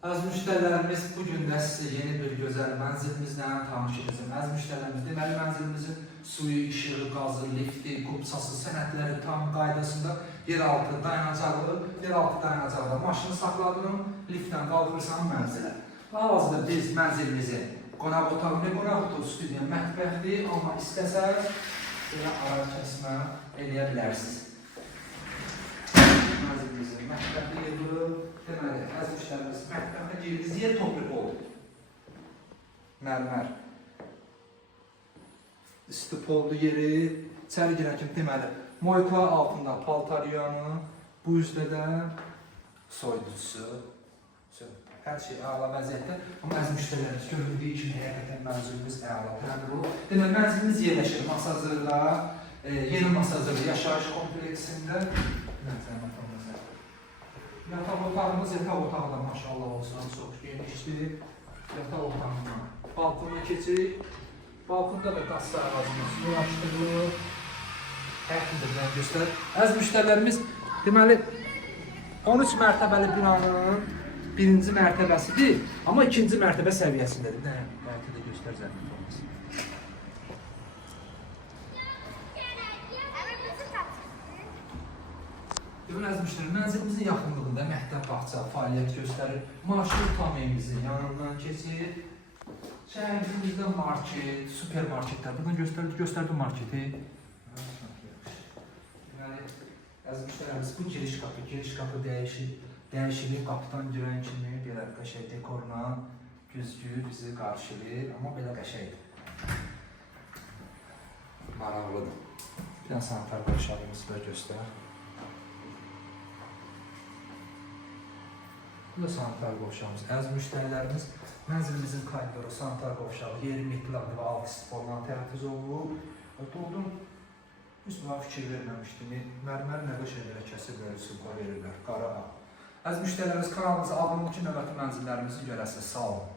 Əziz müştərilərimiz, bugün də sizə yeni bir gözəl mənzilimizlə tanış edəcəm. Əziz müştərilərimiz, deməli mənzilimizin suyu, işığı, qazı, lifti, qupsası, sənədləri tam qaydasında yeraltı dayanacaqda maşını saxladığın, liftdən qaldırırsan mənzilə. Hal-hazırda biz mənzilimizi qonaq otağını, qonaq otağı studiya mətbəxdir, amma istəsəz belə ara kəsmə eləyə bilərsiniz. Mənzilimizin mətbəxi yığılır. Deməli, əziz müştərimiz, mətbəxə girdiğiniz yer topluq oldu. Mərmər. İstipoldu yeri. İçəri girən kimi deməli, moyka altında paltar yuyanı, bu üzdə də soyuducusu. Hər şey əla vəziyyətdə. Amma əziz müştərilərimiz görüldüyü kimi həqiqətən mənzilimiz əla. Deməli, mənzilimiz yerləşir Masazırda, yeni Masazır yaşayış kompleksində. Yataq otağımız, yataq otağı da maşallah olsun, çox genişdir. Yataq otağına balkona keçirik. Balkonda da qaz sərvazımız ulaşdırılır. Həkimdirdən göstər. Əziz müştərilərimiz, deməli, 13 mərtəbəli binanın birinci mərtəbəsidir, amma ikinci mərtəbə səviyyəsindədir. Bəlkə də göstər zəhmət olmasın. Əziz müştəri, mənzilimizin yaxınlığında məktəb bağça fəaliyyət göstərir. Maşın utamiyimizin yanından keçir. Şəhərimizdə market, supermarketlər. Buradan göstərdi marketi. Deməli, əziz müştərimiz, bu giriş qapı. Giriş qapı dəyişilir. Qapıdan girən kimi belə qəşəng dekorla güzgü bizi qarşılayır. Amma belə qəşəngdir. Maraqlıdır. Bir dənə sanitar qovşağımızı da göstər. Bu da sanitar qovşağımız. Əziz müştərilərimiz, mənzilimizin koridoru, sanitar qovşağı, yeri metrlardır və alt istifordan tərəfiz olunur. Doldum, üstünə fikir verməmişdim. Mərmər nə qəşəng belə kəsirlər, sübqa verirlər, qara. Əziz müştərilərimiz, kanalımıza abunə olun ki, növbəti mənzillərimizi görəsiniz. Sağ olun.